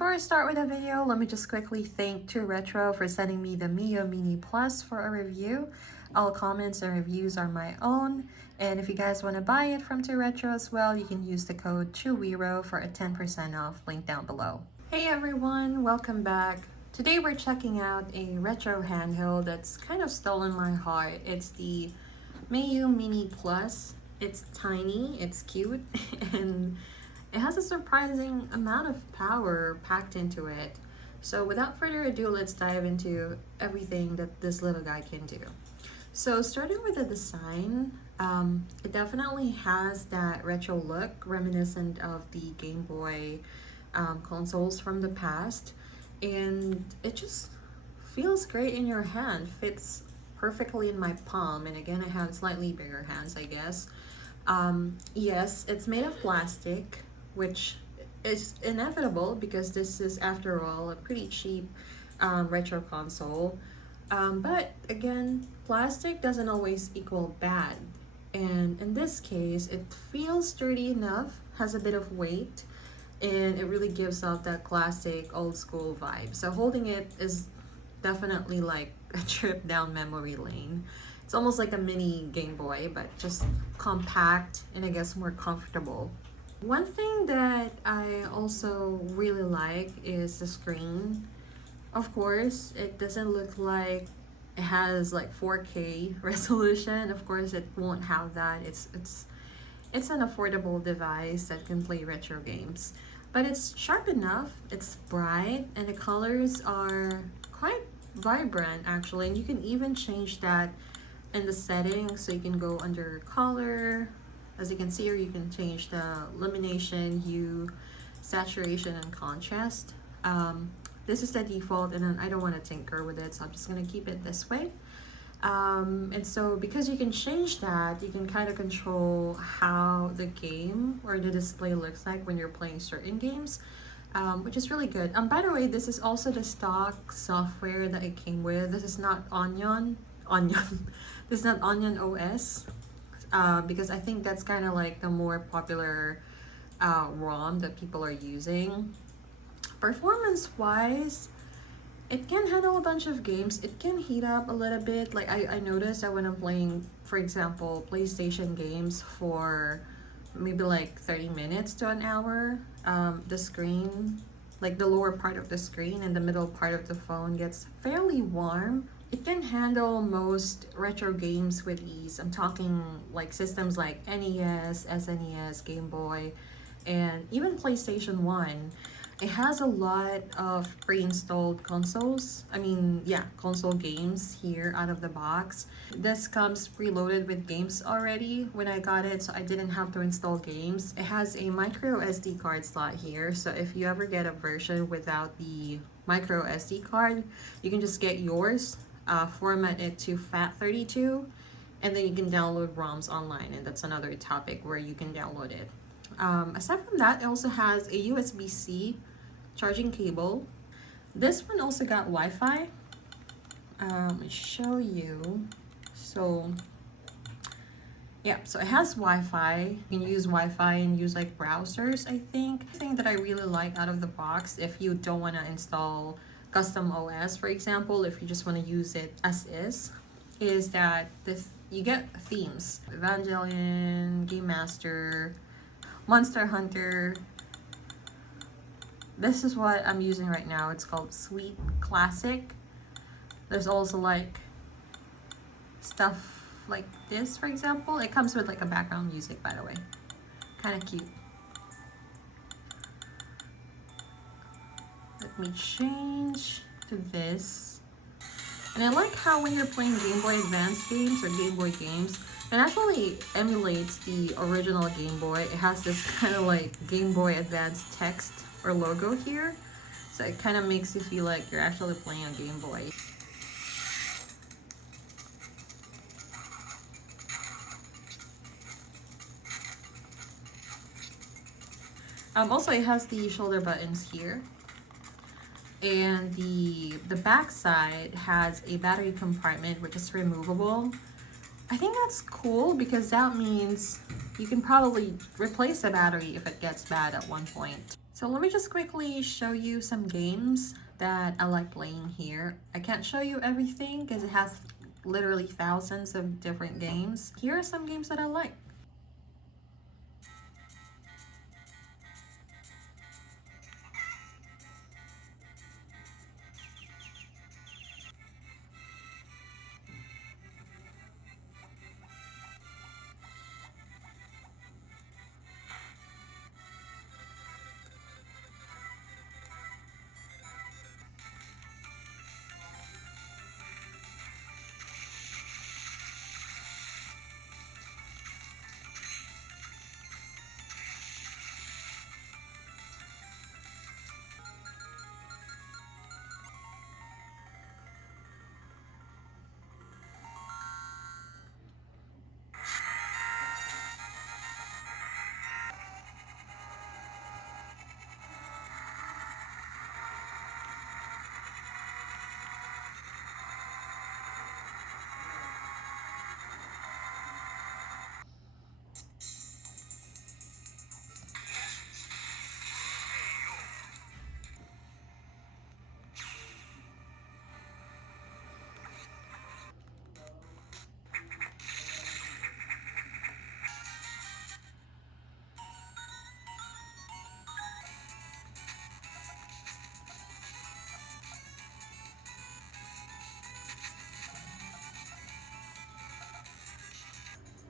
Before I start with the video, let me just quickly thank 2Retro for sending me the miyoo Mini Plus for a review. All comments and reviews are my own, and if you guys want to buy it from 2Retro as well, you can use the code 2WERO for a 10% off, link down below. Hey everyone, welcome back. Today we're checking out a retro handheld that's kind of stolen my heart. It's the miyoo Mini Plus. It's tiny, it's cute, and it has a surprising amount of power packed into it. So without further ado, let's dive into everything that this little guy can do. So starting with the design, it definitely has that retro look reminiscent of the Game Boy consoles from the past, and it just feels great in your hand, fits perfectly in my palm, and again I have slightly bigger hands, I guess. Yes, it's made of plastic, which is inevitable because this is, after all, a pretty cheap retro console. But again, plastic doesn't always equal bad. And in this case, it feels sturdy enough, has a bit of weight, and it really gives off that classic old school vibe. So holding it is definitely like a trip down memory lane. It's almost like a mini Game Boy, but just compact and I guess more comfortable. One thing that I also really like is the screen. Of course, it doesn't look like it has like 4K resolution. Of course, it won't have that. It's an affordable device that can play retro games. But it's sharp enough, it's bright, and the colors are quite vibrant actually. And you can even change that in the settings, so you can go under color. As you can see here, you can change the illumination, hue, saturation, and contrast. This is the default, and then I don't want to tinker with it, so I'm just going to keep it this way. And so because you can change that, you can kind of control how the game or the display looks like when you're playing certain games, which is really good. By the way, this is also the stock software that it came with. This is not Onion. This is not Onion OS. Because I think that's kind of like the more popular ROM that people are using. Performance wise, it can handle a bunch of games. It can heat up a little bit. Like I noticed that when I'm playing, for example, PlayStation games for maybe like 30 minutes to an hour, the screen, like the lower part of the screen and the middle part of the phone gets fairly warm. It can handle most retro games with ease. I'm talking like systems like NES, SNES, Game Boy, and even PlayStation 1. It has a lot of pre-installed consoles. Console games here out of the box. This comes preloaded with games already when I got it, so I didn't have to install games. It has a micro SD card slot here, so if you ever get a version without the micro SD card, you can just get yours. Format it to FAT32, and then you can download ROMs online, and that's another topic where you can download it. Aside from that, it also has a USB-C charging cable. This one also got Wi-Fi. Let me show you. So yeah, so it has Wi-Fi. You can use Wi-Fi and use like browsers, I think. The thing that I really like out of the box, if you don't want to install custom OS, for example, if you just want to use it as is that you get themes: Evangelion, Game Master, Monster Hunter. This is what I'm using right now. It's called Sweet Classic. There's also like stuff like this, for example. It comes with like a background music, by the way. Kind of cute. Let me change to this. And I like how when you're playing Game Boy Advance games or Game Boy games, it actually emulates the original Game Boy. It has this kind of like Game Boy Advance text or logo here. So it kind of makes you feel like you're actually playing a Game Boy. Also, it has the shoulder buttons here. And the back side has a battery compartment which is removable. I think that's cool because that means you can probably replace the battery if it gets bad at one point. So let me just quickly show you some games that I like playing here. I can't show you everything because it has literally thousands of different games. Here are some games that I like.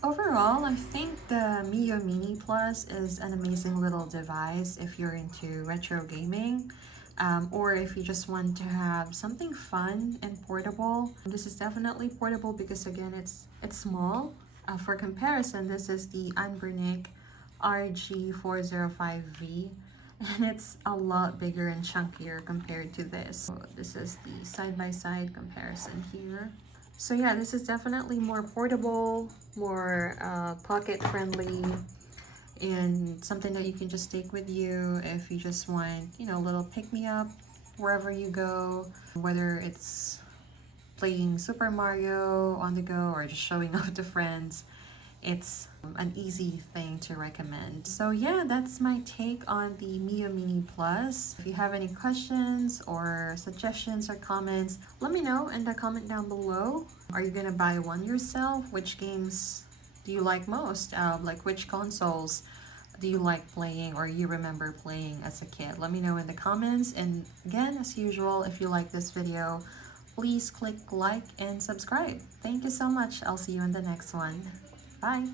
Overall, I think the Miyoo Mini Plus is an amazing little device if you're into retro gaming, or if you just want to have something fun and portable. This is definitely portable because again, it's small. For comparison, this is the Anbernic RG405V, and it's a lot bigger and chunkier compared to this. So this is the side-by-side comparison here. So yeah, this is definitely more portable, more pocket friendly, and something that you can just take with you if you just want, you know, a little pick-me-up wherever you go, whether it's playing Super Mario on the go or just showing off to friends. It's an easy thing to recommend. So yeah, that's my take on the Miyoo Mini Plus. If you have any questions or suggestions or comments, let me know in the comment down below. Are you gonna buy one yourself? Which games do you like most? Like which consoles do you like playing or you remember playing as a kid? Let me know in the comments. And again, as usual, if you like this video, please click like and subscribe. Thank you so much. I'll see you in the next one. Bye.